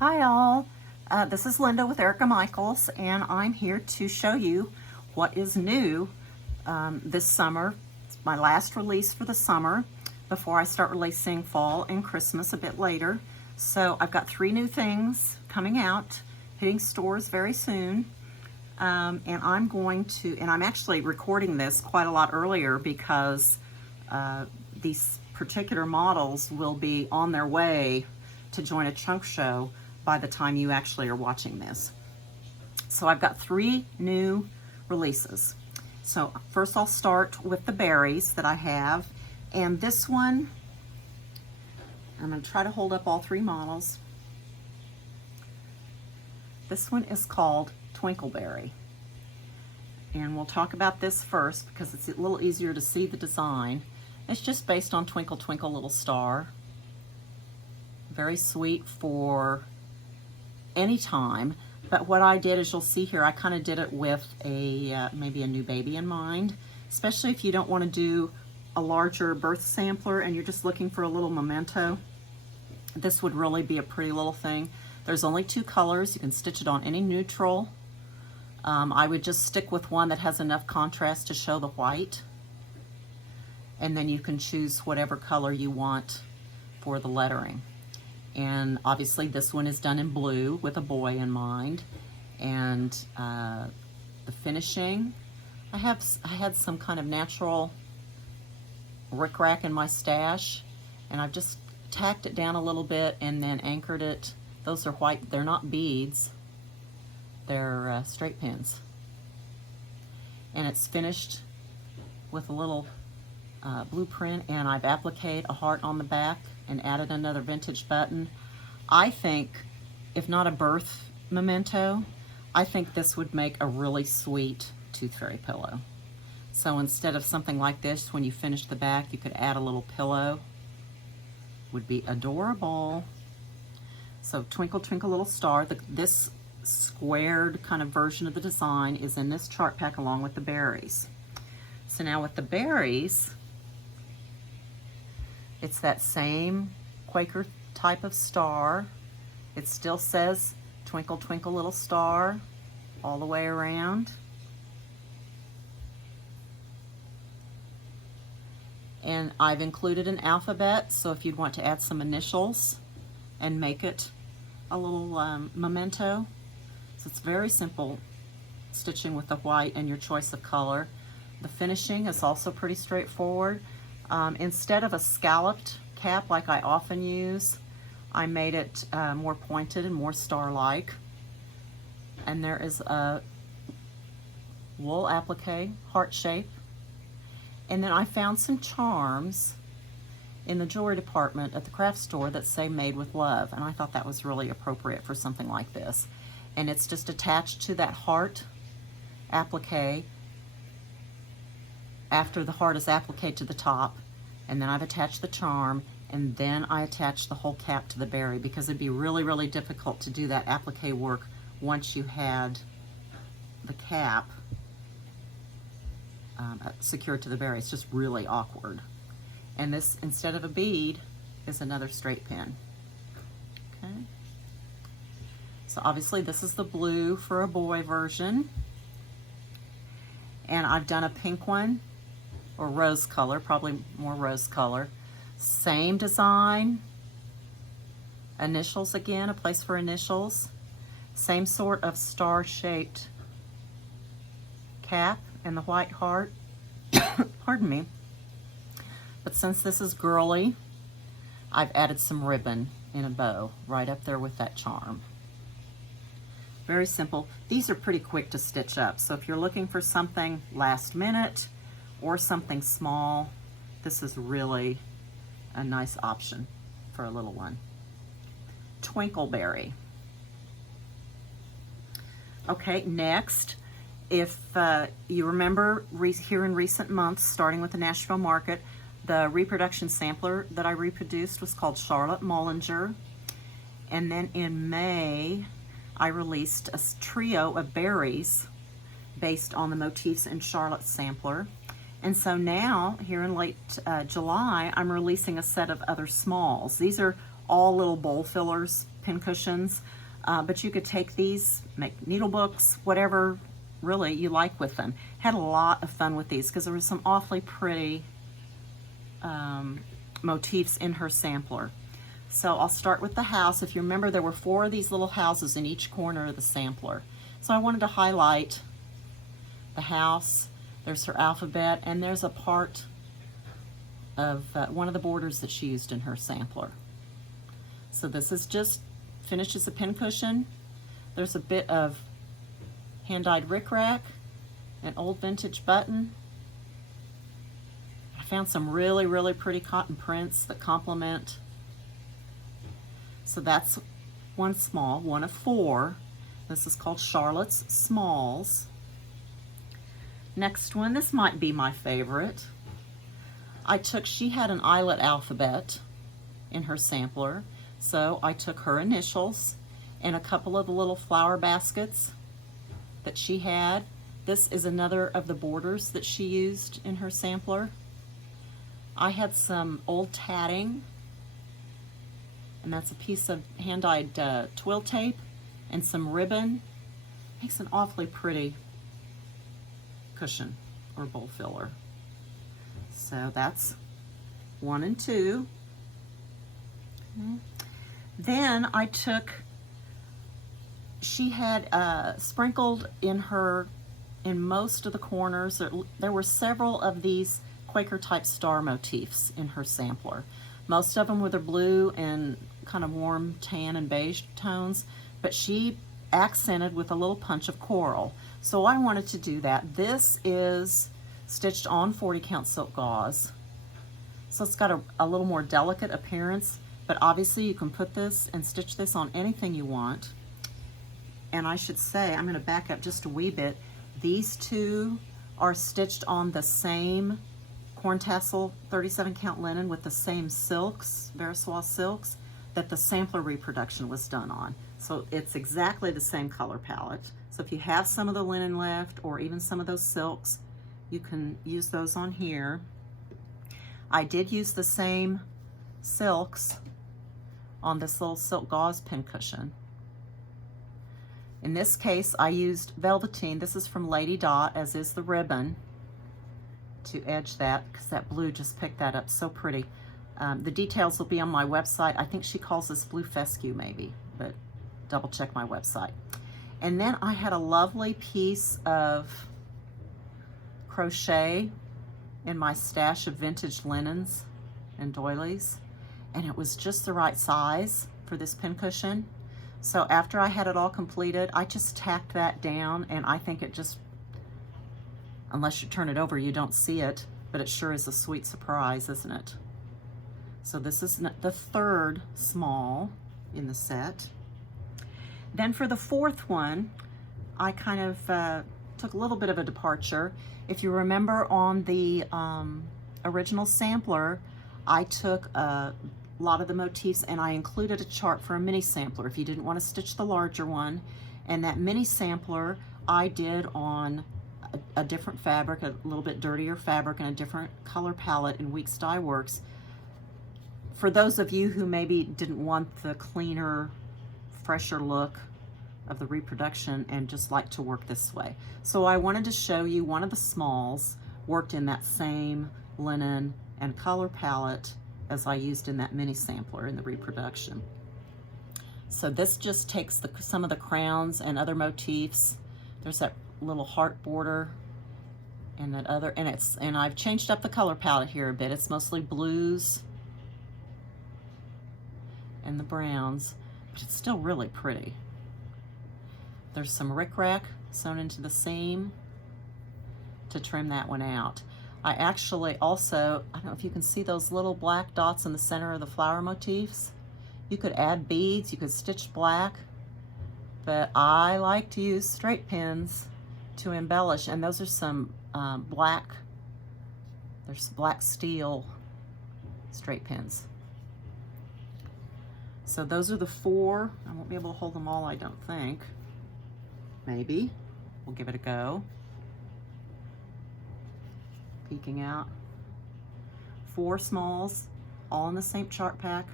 Hi all, this is Linda with Erica Michaels, and I'm here to show you what is new this summer. It's my last release for the summer before I start releasing fall and Christmas a bit later. So I've got 3 new things coming out, hitting stores very soon. And I'm actually recording this quite a lot earlier because these particular models will be on their way to join a chunk show by the time you actually are watching this. So I've got 3 new releases. So first I'll start with the berries that I have. And this one, I'm going to try to hold up all 3 models. This one is called Twinkleberry. And we'll talk about this first because it's a little easier to see the design. It's just based on Twinkle Twinkle Little Star. Very sweet for any time, but what I did, as you'll see here, I kind of did it with a maybe a new baby in mind, especially if you don't want to do a larger birth sampler and you're just looking for a little memento. This would really be a pretty little thing. There's only 2 colors. You can stitch it on any neutral. I would just stick with one that has enough contrast to show the white, and then you can choose whatever color you want for the lettering. And obviously this one is done in blue with a boy in mind. And the finishing, I had some kind of natural rickrack in my stash, and I've just tacked it down a little bit and then anchored it. Those are white, they're not beads, they're straight pins. And it's finished with a little blueprint, and I've appliqued a heart on the back and added another vintage button. I think, if not a birth memento, I think this would make a really sweet tooth fairy pillow. So instead of something like this, when you finish the back, you could add a little pillow. Would be adorable. So Twinkle Twinkle Little Star, this squared kind of version of the design is in this chart pack along with the berries. So now with the berries, it's that same Quaker type of star. It still says Twinkle Twinkle Little Star all the way around. And I've included an alphabet, so if you'd want to add some initials and make it a little memento. So it's very simple stitching with the white and your choice of color. The finishing is also pretty straightforward. Instead of a scalloped cap like I often use, I made it more pointed and more star-like. And there is a wool applique, heart shape. And then I found some charms in the jewelry department at the craft store that say made with love. And I thought that was really appropriate for something like this. And it's just attached to that heart applique after the heart is appliqued to the top, and then I've attached the charm, and then I attach the whole cap to the berry, because it'd be really, really difficult to do that applique work once you had the cap secured to the berry. It's just really awkward. And this, instead of a bead, is another straight pin. Okay. So obviously this is the blue for a boy version, and I've done a pink one, or rose color, probably more rose color. Same design, initials again, a place for initials. Same sort of star-shaped cap and the white heart. Pardon me. But since this is girly, I've added some ribbon in a bow right up there with that charm. Very simple. These are pretty quick to stitch up, so if you're looking for something last minute or something small, this is really a nice option for a little one. Twinkleberry. Okay, next, if you remember here in recent months, starting with the Nashville market, the reproduction sampler that I reproduced was called Charlotte Mullinger. And then in May, I released a trio of berries based on the motifs in Charlotte's sampler. And so now, here in late July, I'm releasing a set of other smalls. These are all little bowl fillers, pin cushions, but you could take these, make needle books, whatever really you like with them. Had a lot of fun with these because there was some awfully pretty motifs in her sampler. So I'll start with the house. If you remember, there were 4 of these little houses in each corner of the sampler. So I wanted to highlight the house. There's her alphabet, and there's a part of one of the borders that she used in her sampler. So this is just finished as a pin cushion. There's a bit of hand-dyed rickrack, an old vintage button. I found some really, really pretty cotton prints that complement. So that's one small, one of 4. This is called Charlotte's Smalls. Next one, this might be my favorite. She had an eyelet alphabet in her sampler, so I took her initials and a couple of the little flower baskets that she had. This is another of the borders that she used in her sampler. I had some old tatting, and that's a piece of hand-dyed twill tape and some ribbon. Makes an awfully pretty cushion or bowl filler. So that's 1 and 2. Then I took, she had sprinkled in most of the corners, there were several of these Quaker type star motifs in her sampler. Most of them were the blue and kind of warm tan and beige tones, but she accented with a little punch of coral. So I wanted to do that. This is stitched on 40 count silk gauze. So it's got a little more delicate appearance, but obviously you can put this and stitch this on anything you want. And I should say, I'm gonna back up just a wee bit. These 2 are stitched on the same corn tassel 37 count linen with the same silks, Verissois silks, that the sampler reproduction was done on. So it's exactly the same color palette. So if you have some of the linen left or even some of those silks, you can use those on here. I did use the same silks on this little silk gauze pin cushion. In this case, I used velveteen. This is from Lady Dot, as is the ribbon, to edge that, because that blue just picked that up so pretty. The details will be on my website. I think she calls this blue fescue maybe, but double check my website. And then I had a lovely piece of crochet in my stash of vintage linens and doilies, and it was just the right size for this pin cushion. So after I had it all completed, I just tacked that down, and I think it just, unless you turn it over, you don't see it, but it sure is a sweet surprise, isn't it? So this is the 3rd small in the set. Then for the 4th one, I kind of took a little bit of a departure. If you remember on the original sampler, I took a lot of the motifs and I included a chart for a mini sampler if you didn't want to stitch the larger one. And that mini sampler I did on a different fabric, a little bit dirtier fabric, and a different color palette in Weeks Dye Works. For those of you who maybe didn't want the cleaner, fresher look of the reproduction and just like to work this way. So I wanted to show you one of the smalls worked in that same linen and color palette as I used in that mini sampler in the reproduction. So this just takes some of the crowns and other motifs. There's that little heart border and that other, and I've changed up the color palette here a bit. It's mostly blues and the browns, but it's still really pretty. There's some rickrack sewn into the seam to trim that one out. I actually also, I don't know if you can see those little black dots in the center of the flower motifs. You could add beads, you could stitch black, but I like to use straight pins to embellish, and those are some there's black steel straight pins. So those are the 4. I won't be able to hold them all, I don't think. Maybe. We'll give it a go. Peeking out. 4 smalls, all in the same chart pack,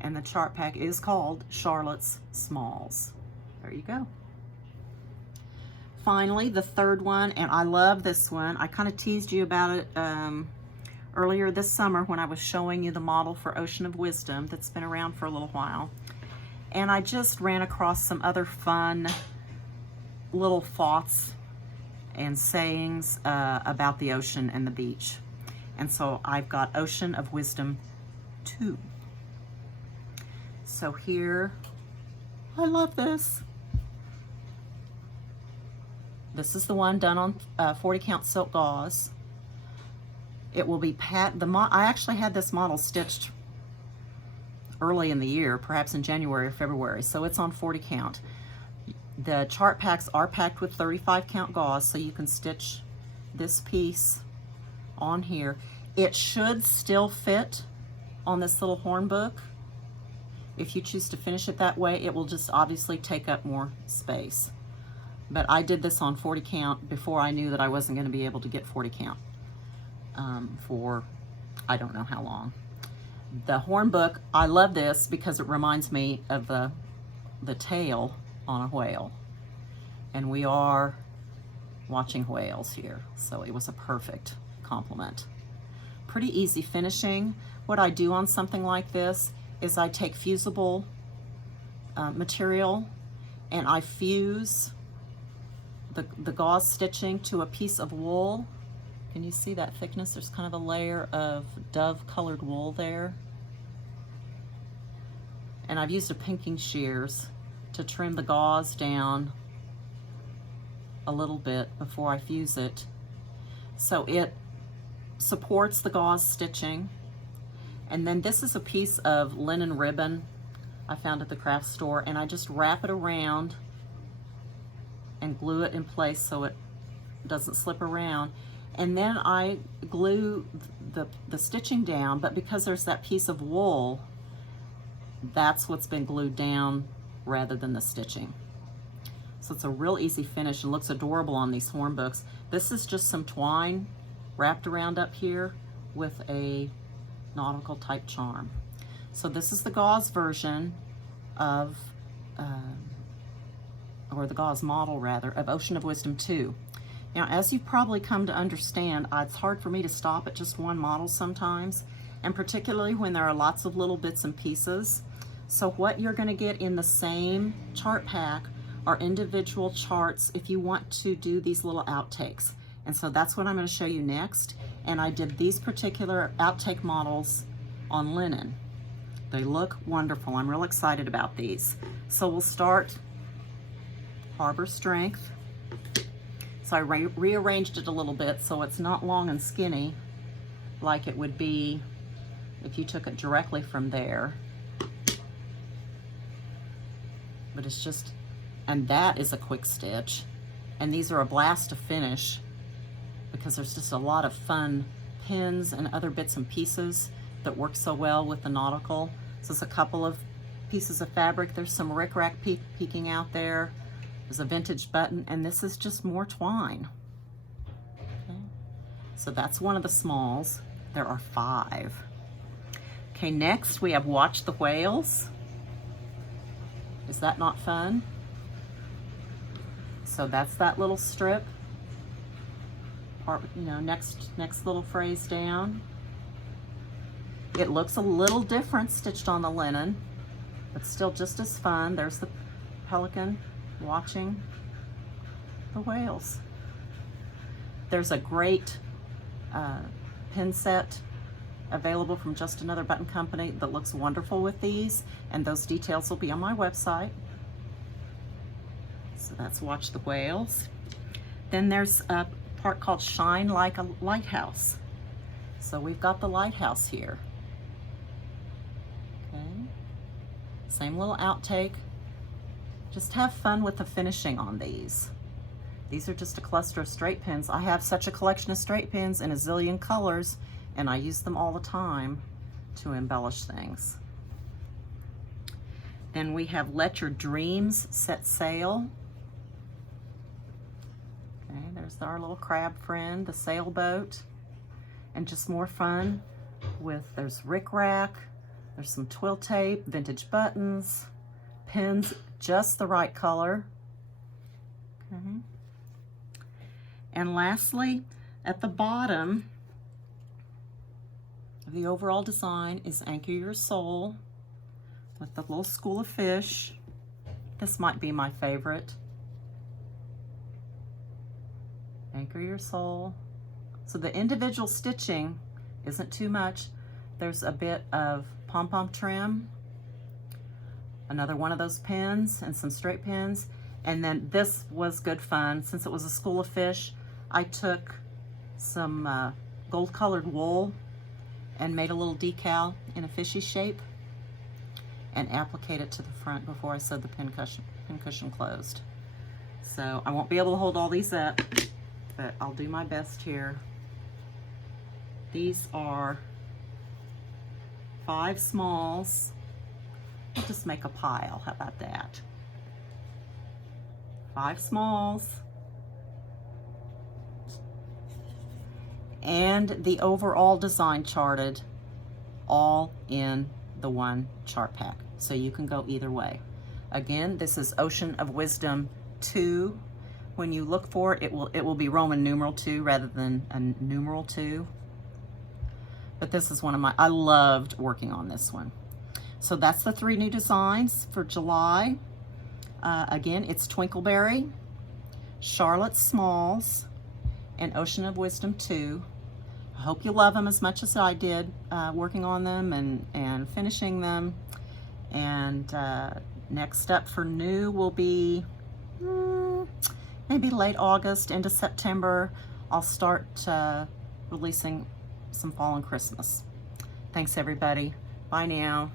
And the chart pack is called Charlotte's Smalls. There you go. Finally, the third one, and I love this one. I kind of teased you about it earlier this summer when I was showing you the model for Ocean of Wisdom that's been around for a little while. And I just ran across some other fun little thoughts and sayings about the ocean and the beach. And so I've got Ocean of Wisdom 2. So here, I love this. This is the one done on 40 count silk gauze. It will be I actually had this model stitched early in the year, perhaps in January or February, so it's on 40 count. The chart packs are packed with 35 count gauze, so you can stitch this piece on here. It should still fit on this little horn book. If you choose to finish it that way, it will just obviously take up more space. But I did this on 40 count before I knew that I wasn't going to be able to get 40 count for I don't know how long. The horn book, I love this because it reminds me of the tail on a whale. And we are watching whales here, so it was a perfect complement. Pretty easy finishing. What I do on something like this is I take fusible material and I fuse the gauze stitching to a piece of wool. Can you see that thickness? There's kind of a layer of dove colored wool there. And I've used a pinking shears to trim the gauze down a little bit before I fuse it. So it supports the gauze stitching. And then this is a piece of linen ribbon I found at the craft store, and I just wrap it around and glue it in place so it doesn't slip around. And then I glue the stitching down, but because there's that piece of wool, that's what's been glued down rather than the stitching. So it's a real easy finish and looks adorable on these horn books. This is just some twine wrapped around up here with a nautical type charm. So this is the gauze version of, or the gauze model rather, of Ocean of Wisdom 2. Now, as you've probably come to understand, it's hard for me to stop at just one model sometimes, and particularly when there are lots of little bits and pieces. So what you're going to get in the same chart pack are individual charts if you want to do these little outtakes. And so that's what I'm going to show you next. And I did these particular outtake models on linen. They look wonderful. I'm real excited about these. So we'll start Harbor Strength. So I rearranged it a little bit so it's not long and skinny like it would be if you took it directly from there. But it's just, and that is a quick stitch. And these are a blast to finish because there's just a lot of fun pins and other bits and pieces that work so well with the nautical. So it's a couple of pieces of fabric. There's some rickrack peeking out there. There's a vintage button, and this is just more twine. Okay. So that's one of the smalls. There are 5. Okay, next we have Watch the Whales. Is that not fun? So that's that little strip. Part, you know, next little phrase down. It looks a little different stitched on the linen, but still just as fun. There's the pelican watching the whales. There's a great pin set available from Just Another Button Company that looks wonderful with these, and those details will be on my website. So that's Watch the Whales. Then there's a part called Shine Like a Lighthouse. So we've got the lighthouse here. Okay. Same little outtake. Just have fun with the finishing on these. These are just a cluster of straight pins. I have such a collection of straight pins in a zillion colors, and I use them all the time to embellish things. Then we have Let Your Dreams Set Sail. Okay, there's our little crab friend, the sailboat, and just more fun with, there's rickrack, There's some twill tape, vintage buttons, pins, just the right color. Okay. And lastly, at the bottom of the overall design is Anchor Your Soul with the little school of fish. This might be my favorite. Anchor Your Soul. So the individual stitching isn't too much. There's a bit of pom-pom trim, another one of those pins, and some straight pins. And then this was good fun. Since it was a school of fish, I took some gold colored wool and made a little decal in a fishy shape and appliqued it to the front before I sewed the pin cushion closed. So I won't be able to hold all these up, but I'll do my best here. These are 5 smalls. I'll just make a pile, how about that? 5 smalls. And the overall design charted all in the one chart pack. So you can go either way. Again, this is Ocean of Wisdom 2. When you look for it, it will be Roman numeral 2 rather than a numeral 2. But this is one of I loved working on this one. So that's the 3 new designs for July. Again, it's Twinkleberry, Charlotte Smalls, and Ocean of Wisdom 2. I hope you love them as much as I did working on them and finishing them. And next up for new will be maybe late August into September. I'll start releasing some fall and Christmas. Thanks everybody. Bye now.